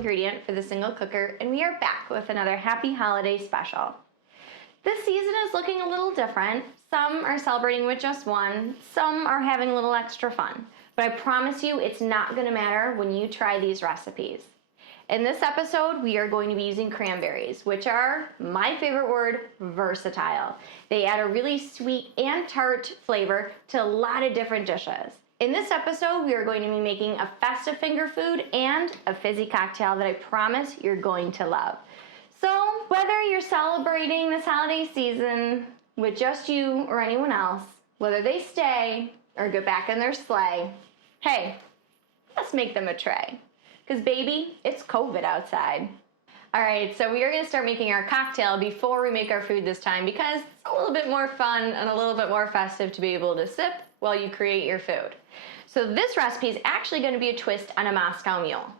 ingredient for the single cooker, and we are back with another happy holiday special. This season is looking a little different. Some are celebrating with just one, some are having a little extra fun. But I promise you it's not gonna matter when you try these recipes. In this episode, we are going to be using cranberries, which are, my favorite word, versatile. They add a really sweet and tart flavor to a lot of different dishes. In this episode, we are going to be making a festive finger food and a fizzy cocktail that I promise you're going to love. So whether you're celebrating this holiday season with just you or anyone else, whether they stay or go back in their sleigh, hey, let's make them a tray. Because baby, it's COVID outside. All right, so we are gonna start making our cocktail before we make our food this time because it's a little bit more fun and a little bit more festive to be able to sip while you create your food. So this recipe is actually gonna be a twist on a Moscow Mule.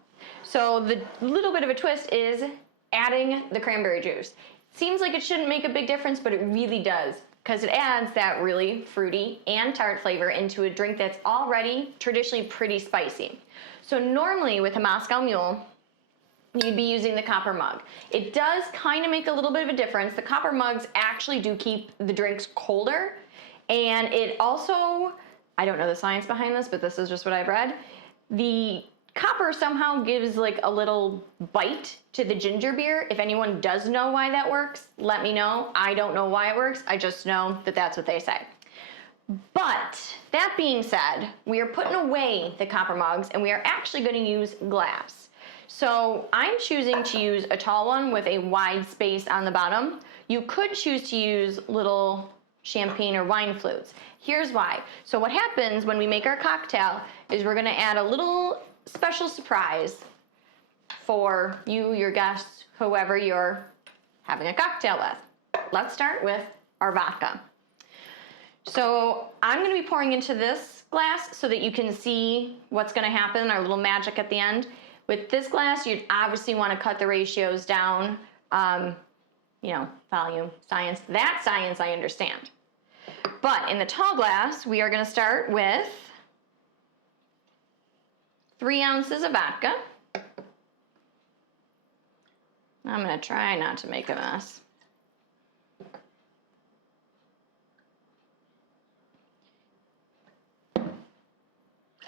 So the little bit of a twist is adding the cranberry juice. Seems like it shouldn't make a big difference, but it really does because it adds that really fruity and tart flavor into a drink that's already traditionally pretty spicy. So normally with a Moscow Mule, you'd be using the copper mug. It does kind of make a little bit of a difference. The copper mugs actually do keep the drinks colder, and it also, I don't know the science behind this, but this is just what I've read. The copper somehow gives like a little bite to the ginger beer. If anyone does know why that works, let me know. I don't know why it works. I just know that that's what they say. But that being said, we are putting away the copper mugs and we are actually going to use glass. So I'm choosing to use a tall one with a wide space on the bottom. You could choose to use little champagne or wine flutes. Here's why. So what happens when we make our cocktail is we're going to add a little special surprise for you, your guests, whoever you're having a cocktail with. Let's start with our vodka. So I'm going to be pouring into this glass so that you can see what's going to happen, our little magic at the end. With this glass, you'd obviously want to cut the ratios down, volume, science. That science I understand. But in the tall glass, we are going to start with 3 ounces of vodka. I'm going to try not to make a mess.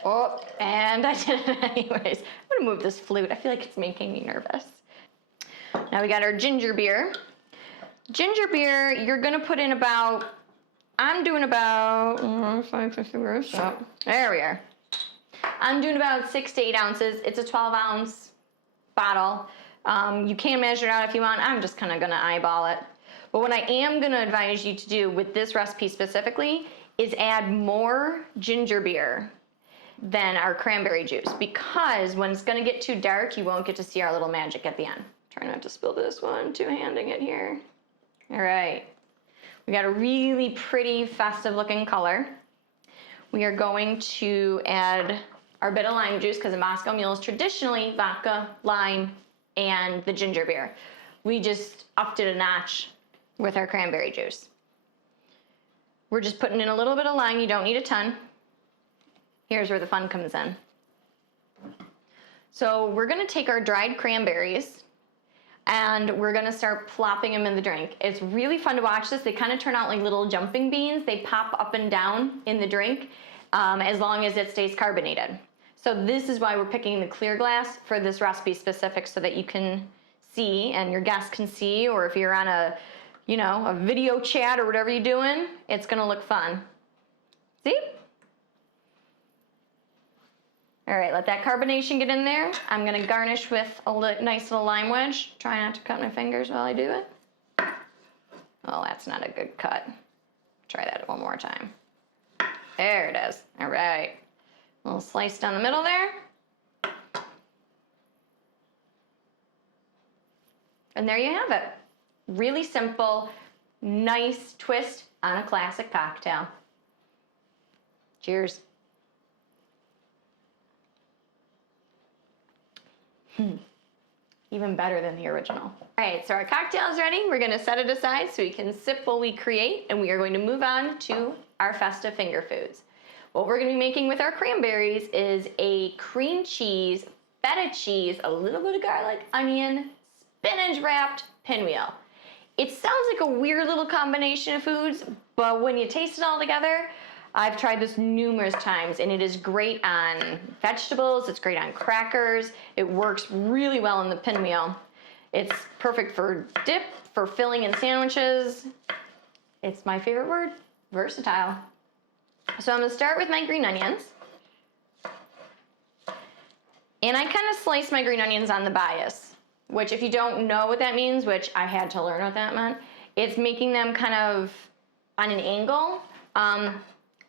Oh, and I did it anyways. I'm gonna move this flute. I feel like it's making me nervous. Now we got our ginger beer. Ginger beer, you're gonna put in about, I'm doing about, 5 fingers. Oh, there we are. I'm doing about 6 to 8 ounces. It's a 12-ounce bottle. You can measure it out if you want. I'm just kind of gonna eyeball it. But what I am gonna advise you to do with this recipe specifically is add more ginger beer than our cranberry juice, because when it's gonna get too dark, you won't get to see our little magic at the end. Try not to spill this one, two-handing it here. All right, we got a really pretty festive looking color. We are going to add our bit of lime juice because a Moscow Mule is traditionally vodka, lime, and the ginger beer. We just upped it a notch with our cranberry juice. We're just putting in a little bit of lime, you don't need a ton. Here's where the fun comes in. So we're gonna take our dried cranberries and we're gonna start plopping them in the drink. It's really fun to watch this. They kind of turn out like little jumping beans. They pop up and down in the drink as long as it stays carbonated. So this is why we're picking the clear glass for this recipe specific so that you can see and your guests can see, or if you're on a video chat or whatever you're doing, it's gonna look fun. See? All right, let that carbonation get in there. I'm gonna garnish with a nice little lime wedge. Try not to cut my fingers while I do it. Oh, that's not a good cut. Try that one more time. There it is. All right. A little slice down the middle there. And there you have it. Really simple, nice twist on a classic cocktail. Cheers. Even better than the original. All right, so our cocktail is ready. We're gonna set it aside so we can sip while we create, and we are going to move on to our festive finger foods. What we're gonna be making with our cranberries is a cream cheese feta cheese, a little bit of garlic, onion, spinach wrapped pinwheel. It sounds like a weird little combination of foods, but when you taste it all together, I've tried this numerous times and it is great on vegetables, it's great on crackers, it works really well in the pinwheel. It's perfect for dip, for filling in sandwiches. It's my favorite word, versatile. So I'm gonna start with my green onions. And I kind of slice my green onions on the bias, which if you don't know what that means, which I had to learn what that meant, it's making them kind of on an angle.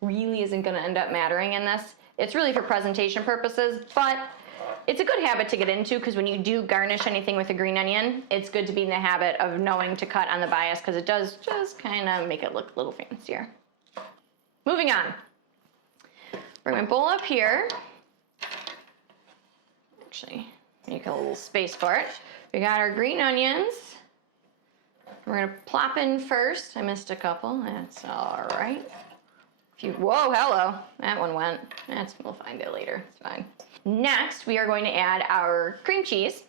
Really isn't gonna end up mattering in this. It's really for presentation purposes, but it's a good habit to get into because when you do garnish anything with a green onion, it's good to be in the habit of knowing to cut on the bias because it does just kind of make it look a little fancier. Moving on. Bring my bowl up here. Actually, make a little space for it. We got our green onions. We're gonna plop in first. I missed a couple, that's all right. Whoa, hello, that one went. We'll find it later, it's fine. Next, we are going to add our cream cheese.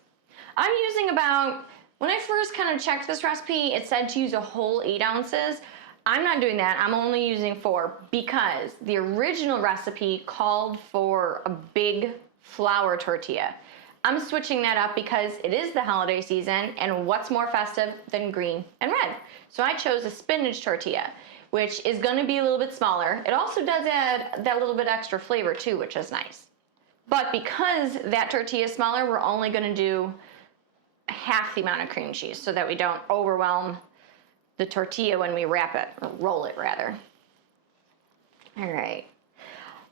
I'm using about, when I first kind of checked this recipe, it said to use a whole 8 ounces. I'm not doing that, I'm only using 4 because the original recipe called for a big flour tortilla. I'm switching that up because it is the holiday season and what's more festive than green and red? So I chose a spinach tortilla, which is gonna be a little bit smaller. It also does add that little bit extra flavor too, which is nice. But because that tortilla is smaller, we're only gonna do half the amount of cream cheese so that we don't overwhelm the tortilla when we wrap it, or roll it rather. All right.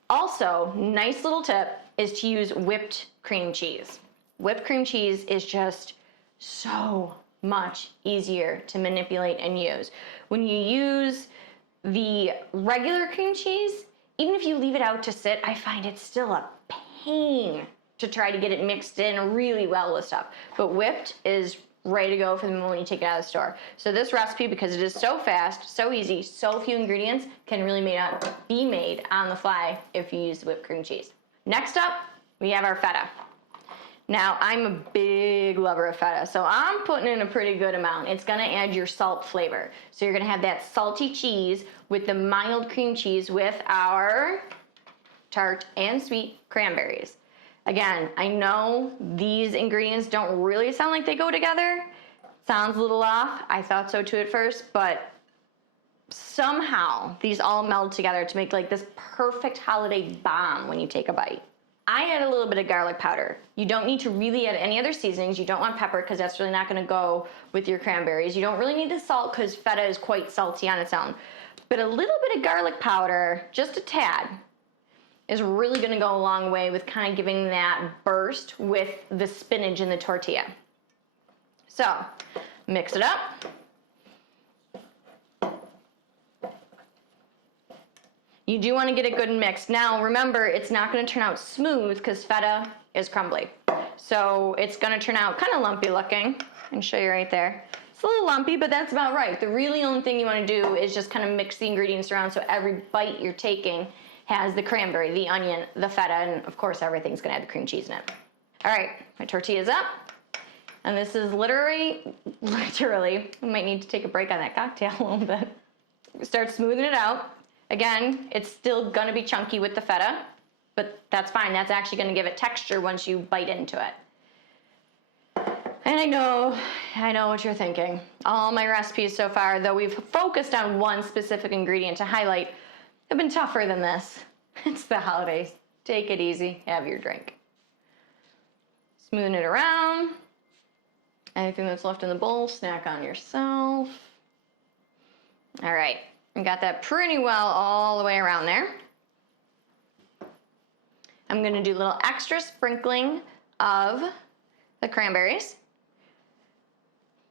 Also, nice little tip is to use whipped cream cheese. Whipped cream cheese is just so much easier to manipulate and use. When you use the regular cream cheese, even if you leave it out to sit, I find it's still a pain to try to get it mixed in really well with stuff. But whipped is ready to go for the moment you take it out of the store. So this recipe, because it is so fast, so easy, so few ingredients, can really be made on the fly if you use whipped cream cheese. Next up, we have our feta. Now, I'm a big lover of feta, so I'm putting in a pretty good amount. It's gonna add your salt flavor. So you're gonna have that salty cheese with the mild cream cheese with our tart and sweet cranberries. Again, I know these ingredients don't really sound like they go together. Sounds a little off. I thought so too at first, but somehow these all meld together to make like this perfect holiday bomb when you take a bite. I add a little bit of garlic powder. You don't need to really add any other seasonings. You don't want pepper because that's really not gonna go with your cranberries. You don't really need the salt because feta is quite salty on its own. But a little bit of garlic powder, just a tad, is really gonna go a long way with kind of giving that burst with the spinach in the tortilla. So, mix it up. You do want to get it good and mixed. Now, remember, it's not going to turn out smooth because feta is crumbly. So it's going to turn out kind of lumpy looking. I can show you right there. It's a little lumpy, but that's about right. The really only thing you want to do is just kind of mix the ingredients around so every bite you're taking has the cranberry, the onion, the feta, and of course everything's going to have the cream cheese in it. All right, my tortilla's up. And this is literally, I might need to take a break on that cocktail a little bit. Start smoothing it out. Again, it's still gonna be chunky with the feta, but that's fine. That's actually gonna give it texture once you bite into it. And I know what you're thinking. All my recipes so far, though we've focused on one specific ingredient to highlight, have been tougher than this. It's the holidays. Take it easy, have your drink. Smoothing it around. Anything that's left in the bowl, snack on yourself. All right. We got that pretty well all the way around there. I'm gonna do a little extra sprinkling of the cranberries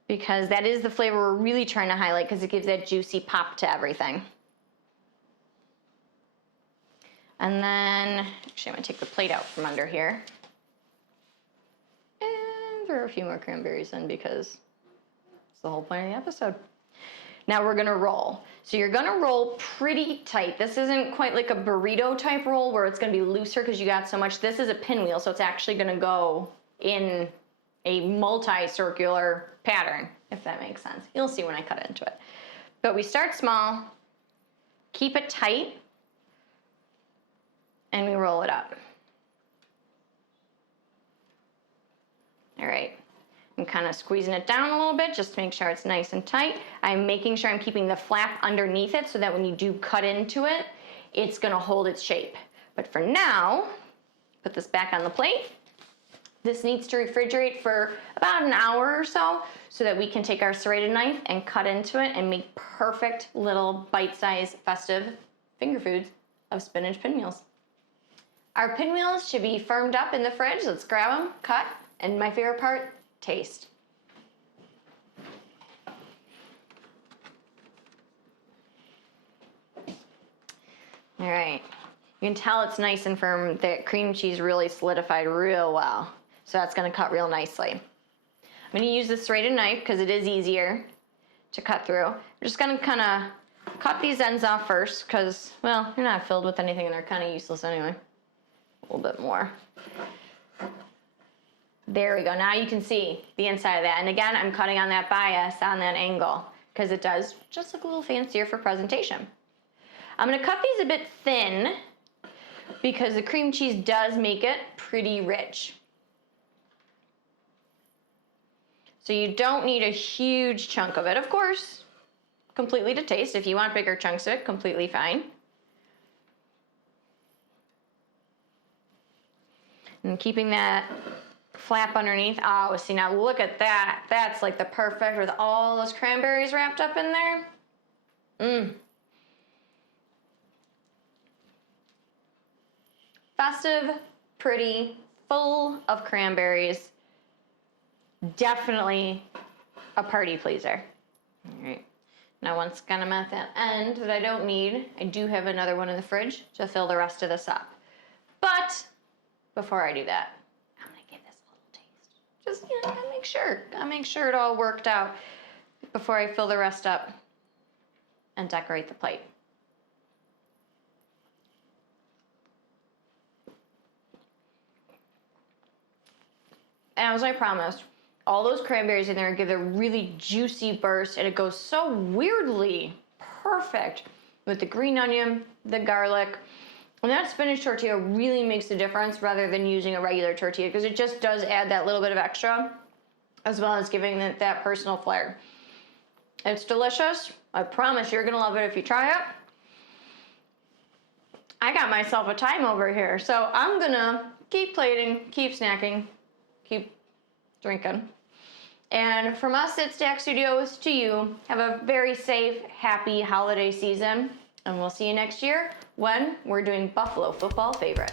because that is the flavor we're really trying to highlight because it gives that juicy pop to everything. And then, actually I'm gonna take the plate out from under here and throw a few more cranberries in because it's the whole point of the episode. Now we're gonna roll. So you're gonna roll pretty tight. This isn't quite like a burrito type roll where it's gonna be looser because you got so much. This is a pinwheel, so it's actually gonna go in a multi-circular pattern, if that makes sense. You'll see when I cut into it. But we start small, keep it tight, and we roll it up. All right. I'm kind of squeezing it down a little bit just to make sure it's nice and tight. I'm making sure I'm keeping the flap underneath it so that when you do cut into it, it's gonna hold its shape. But for now, put this back on the plate. This needs to refrigerate for about an hour or so that we can take our serrated knife and cut into it and make perfect little bite-sized festive finger foods of spinach pinwheels. Our pinwheels should be firmed up in the fridge. Let's grab them, cut, and my favorite part, taste. All right, you can tell it's nice and firm. The cream cheese really solidified real well. So that's gonna cut real nicely. I'm gonna use the serrated knife because it is easier to cut through. I'm just gonna kinda cut these ends off first because, well, they're not filled with anything and they're kinda useless anyway. A little bit more. There we go. Now you can see the inside of that. And again, I'm cutting on that bias, on that angle, because it does just look a little fancier for presentation. I'm gonna cut these a bit thin because the cream cheese does make it pretty rich. So you don't need a huge chunk of it. Of course, completely to taste. If you want bigger chunks of it, completely fine. And keeping that flap underneath. Oh, see, now look at that. That's like the perfect with all those cranberries wrapped up in there. Mmm. Festive, pretty, full of cranberries. Definitely a party pleaser. All right. Now once I'm at that end that I don't need, I do have another one in the fridge to fill the rest of this up. But before I do that, I'm gonna give this a little taste. Just, you know, gotta make sure it all worked out before I fill the rest up and decorate the plate. And as I promised, all those cranberries in there give a really juicy burst, and it goes so weirdly perfect with the green onion, the garlic. And that spinach tortilla really makes a difference rather than using a regular tortilla because it just does add that little bit of extra as well as giving it that personal flair. It's delicious. I promise you're gonna love it if you try it. I got myself a time over here, so I'm gonna keep plating, keep snacking, keep drinking. And from us at Stack Studios to you, have a very safe, happy holiday season. And we'll see you next year when we're doing Buffalo Football Favorite.